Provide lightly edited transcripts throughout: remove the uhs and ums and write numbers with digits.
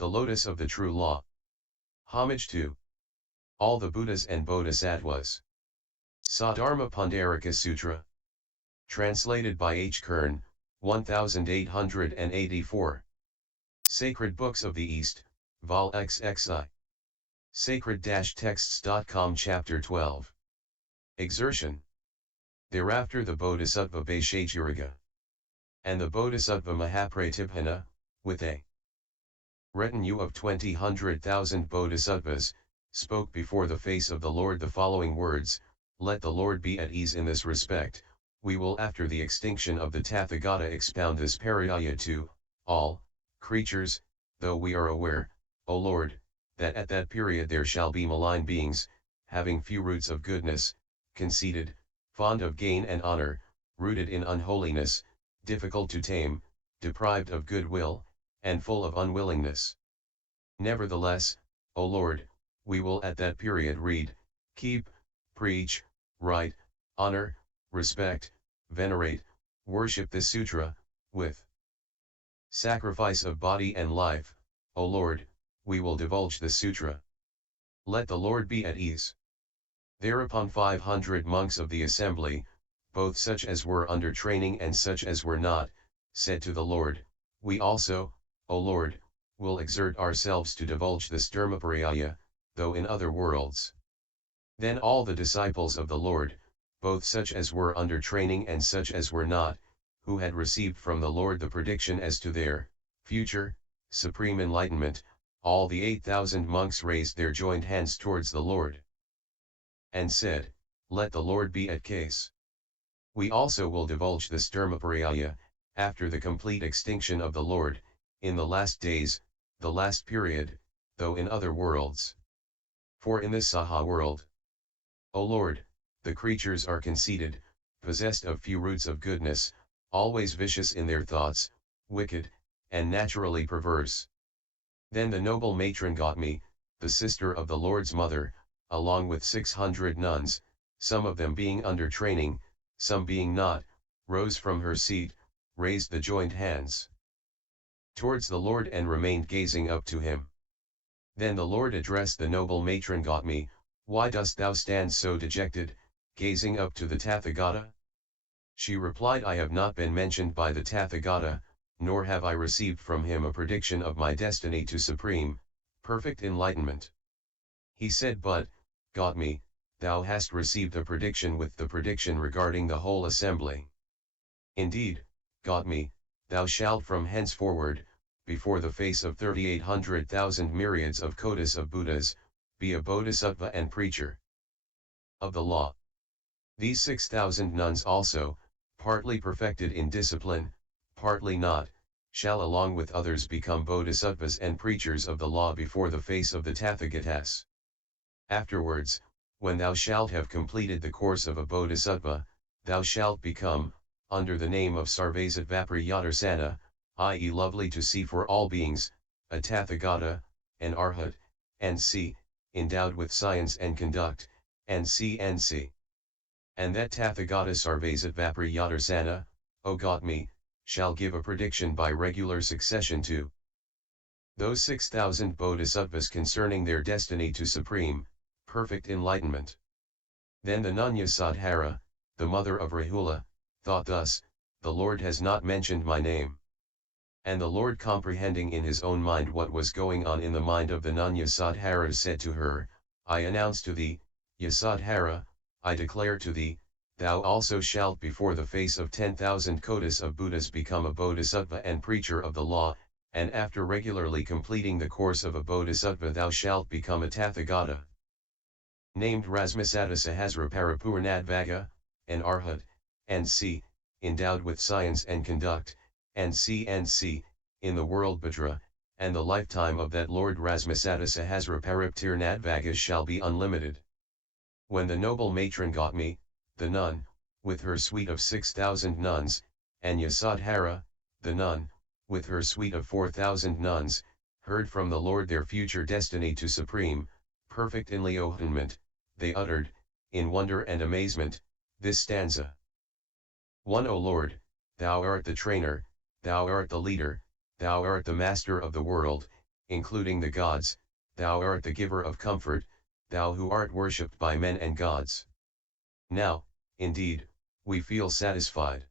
the lotus of the true law. Homage to all the Buddhas and Bodhisattvas. Sadharma Pundarika Sutra. Translated by H. Kern, 1884. Sacred Books of the East, Vol. XXI. Sacred-texts.com Chapter 12. Exertion. Thereafter the Bodhisattva Bhaishajiriga and the Bodhisattva Mahapratibhana, with a retinue of 20,100,000 Bodhisattvas, spoke before the face of the Lord the following words: Let the Lord be at ease in this respect. We will after the extinction of the Tathagata expound this pariyaya to all creatures, though we are aware, O Lord, that at that period there shall be malign beings, having few roots of goodness, conceited, fond of gain and honor, rooted in unholiness, difficult to tame, deprived of goodwill, and full of unwillingness. Nevertheless, O Lord, we will at that period read, keep, preach, write, honor, respect, venerate, worship this sutra, with sacrifice of body and life. O Lord, we will divulge the sutra. Let the Lord be at ease. Thereupon 500 monks of the assembly, both such as were under training and such as were not, said to the Lord, we also, O Lord, will exert ourselves to divulge this dharmapariyaya, though in other worlds. Then all the disciples of the Lord, both such as were under training and such as were not, who had received from the Lord the prediction as to their future supreme enlightenment, all the 8,000 monks raised their joined hands towards the Lord and said, Let the Lord be at case. We also will divulge this dharmapariyaya, after the complete extinction of the Lord, in the last days, the last period, though in other worlds. For in this Saha world, O Lord, the creatures are conceited, possessed of few roots of goodness, always vicious in their thoughts, wicked, and naturally perverse. Then the noble matron Gautami, the sister of the Lord's mother, along with 600 nuns, some of them being under training, some being not, rose from her seat, raised the joined hands towards the Lord and remained gazing up to him. Then the Lord addressed the noble matron Gautami, Why dost thou stand so dejected, gazing up to the Tathagata? She replied, I have not been mentioned by the Tathagata, nor have I received from him a prediction of my destiny to supreme, perfect enlightenment. He said, But, Gautami, thou hast received a prediction with the prediction regarding the whole assembly. Indeed, Gautami, thou shalt from henceforward, before the face of 3,800,000 myriads of kotis of Buddhas, be a Bodhisattva and preacher of the law. These 6,000 nuns also, partly perfected in discipline, partly not, shall along with others become Bodhisattvas and preachers of the law before the face of the Tathagatas. Afterwards, when thou shalt have completed the course of a Bodhisattva, thou shalt become, under the name of Sarvasattvapriyadarsana, i.e. lovely to see for all beings, a Tathagata, an Arhat, and c. endowed with science and conduct, and c. And that Tathagata Sarvasattvapriyadarsana, O Gautami, shall give a prediction by regular succession to those 6,000 Bodhisattvas concerning their destiny to supreme, perfect enlightenment. Then the nun Yasodhara, the mother of Rahula, thought thus, the Lord has not mentioned my name. And the Lord, comprehending in his own mind what was going on in the mind of the nun Yasodhara, said to her, I announce to thee, Yasodhara, I declare to thee, thou also shalt before the face of 10,000 kotis of Buddhas become a Bodhisattva and preacher of the law, and after regularly completing the course of a Bodhisattva thou shalt become a Tathagata, named Rasmasata Sahasra Parapurnadvaga, an Arhat, and c. endowed with science and conduct, and c. in the world Bhadra, and the lifetime of that Lord Rasmasata Sahasra Parapurnadvaga shall be unlimited. When the noble matron Gautami, the nun, with her suite of 6,000 nuns, and Yasodhara, the nun, with her suite of 4,000 nuns, heard from the Lord their future destiny to supreme, perfect enlightenment, they uttered, in wonder and amazement, this stanza. 1. O Lord, thou art the trainer, thou art the leader, thou art the master of the world, including the gods, thou art the giver of comfort, thou who art worshipped by men and gods. Now, indeed, we feel satisfied.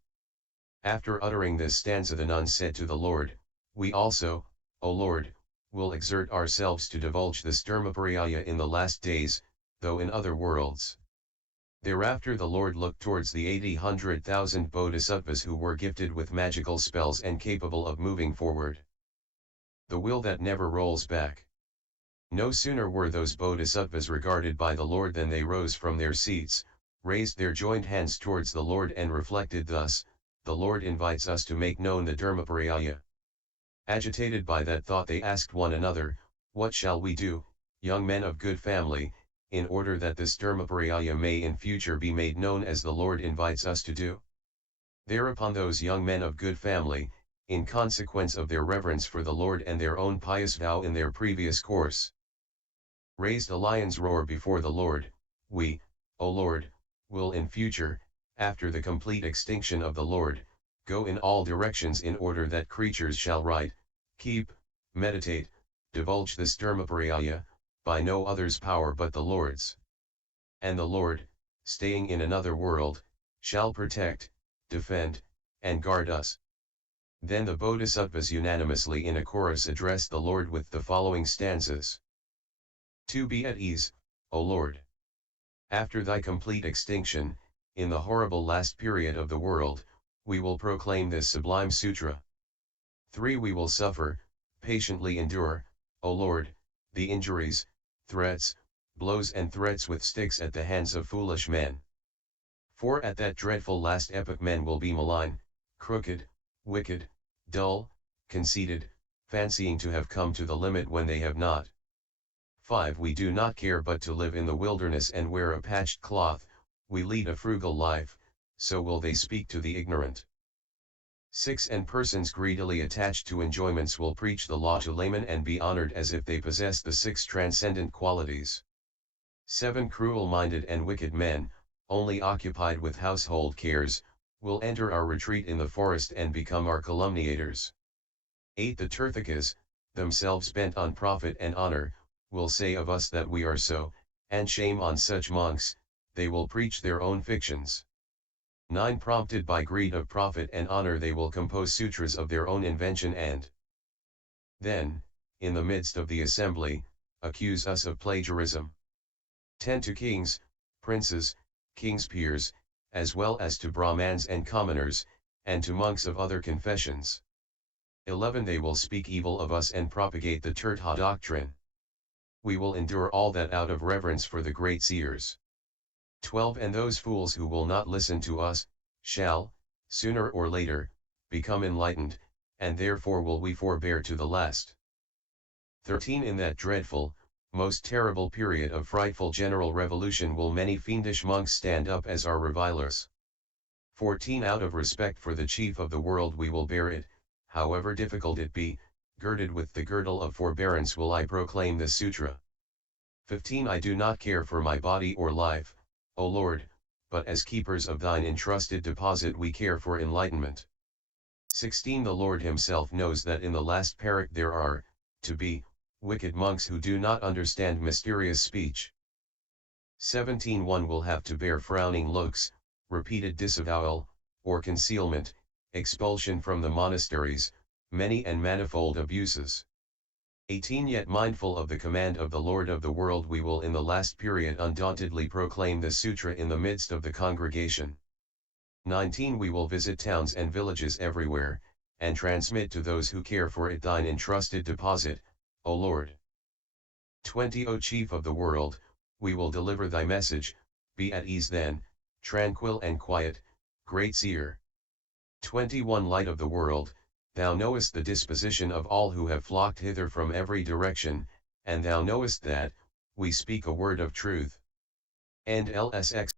After uttering this stanza the nuns said to the Lord, we also, O Lord, will exert ourselves to divulge this Dharmapariyaya in the last days, though in other worlds. Thereafter the Lord looked towards the 80,000 Bodhisattvas who were gifted with magical spells and capable of moving forward. The will that never rolls back. No sooner were those Bodhisattvas regarded by the Lord than they rose from their seats, raised their joined hands towards the Lord and reflected thus, the Lord invites us to make known the Dharmapariyaya. Agitated by that thought they asked one another, what shall we do, young men of good family, in order that this Dharmapariyaya may in future be made known as the Lord invites us to do? Thereupon those young men of good family, in consequence of their reverence for the Lord and their own pious vow in their previous course, raised a lion's roar before the Lord, we, O Lord, will in future, after the complete extinction of the Lord, go in all directions in order that creatures shall write, keep, meditate, divulge this Dharmapariyaya, by no other's power but the Lord's. And the Lord, staying in another world, shall protect, defend, and guard us. Then the Bodhisattvas unanimously in a chorus addressed the Lord with the following stanzas. To be at ease, O Lord. After thy complete extinction, in the horrible last period of the world, we will proclaim this sublime sutra. 3. We will suffer, patiently endure, O Lord, the injuries, threats, blows and threats with sticks at the hands of foolish men. 4. At that dreadful last epoch men will be malign, crooked, wicked, dull, conceited, fancying to have come to the limit when they have not. 5. We do not care but to live in the wilderness and wear a patched cloth, we lead a frugal life, so will they speak to the ignorant. 6. And persons greedily attached to enjoyments will preach the law to laymen and be honored as if they possess the 6 transcendent qualities. 7. Cruel-minded and wicked men, only occupied with household cares, will enter our retreat in the forest and become our calumniators. 8. The Tathagatas, themselves bent on profit and honor, will say of us that we are so, and shame on such monks, they will preach their own fictions. 9. Prompted by greed of profit and honor they will compose sutras of their own invention and then, in the midst of the assembly, accuse us of plagiarism. 10. To kings, princes, kings' peers, as well as to Brahmans and commoners, and to monks of other confessions. 11. They will speak evil of us and propagate the Tirtha doctrine. We will endure all that out of reverence for the great seers. 12. And those fools who will not listen to us, shall, sooner or later, become enlightened, and therefore will we forbear to the last. 13. In that dreadful, most terrible period of frightful general revolution will many fiendish monks stand up as our revilers. 14. Out of respect for the chief of the world we will bear it, however difficult it be, girded with the girdle of forbearance will I proclaim this sutra. 15. I do not care for my body or life, O Lord, but as keepers of thine entrusted deposit we care for enlightenment. 16. The Lord himself knows that in the last parak there are, to be, wicked monks who do not understand mysterious speech. 17. One will have to bear frowning looks, repeated disavowal, or concealment, expulsion from the monasteries, many and manifold abuses. 18. Yet mindful of the command of the Lord of the world we will in the last period undauntedly proclaim this sutra in the midst of the congregation. 19. We will visit towns and villages everywhere, and transmit to those who care for it thine entrusted deposit, O Lord. 20. O Chief of the world, we will deliver thy message, be at ease then, tranquil and quiet, great seer. 21. Light of the world, thou knowest the disposition of all who have flocked hither from every direction, and thou knowest that, we speak a word of truth. And LSX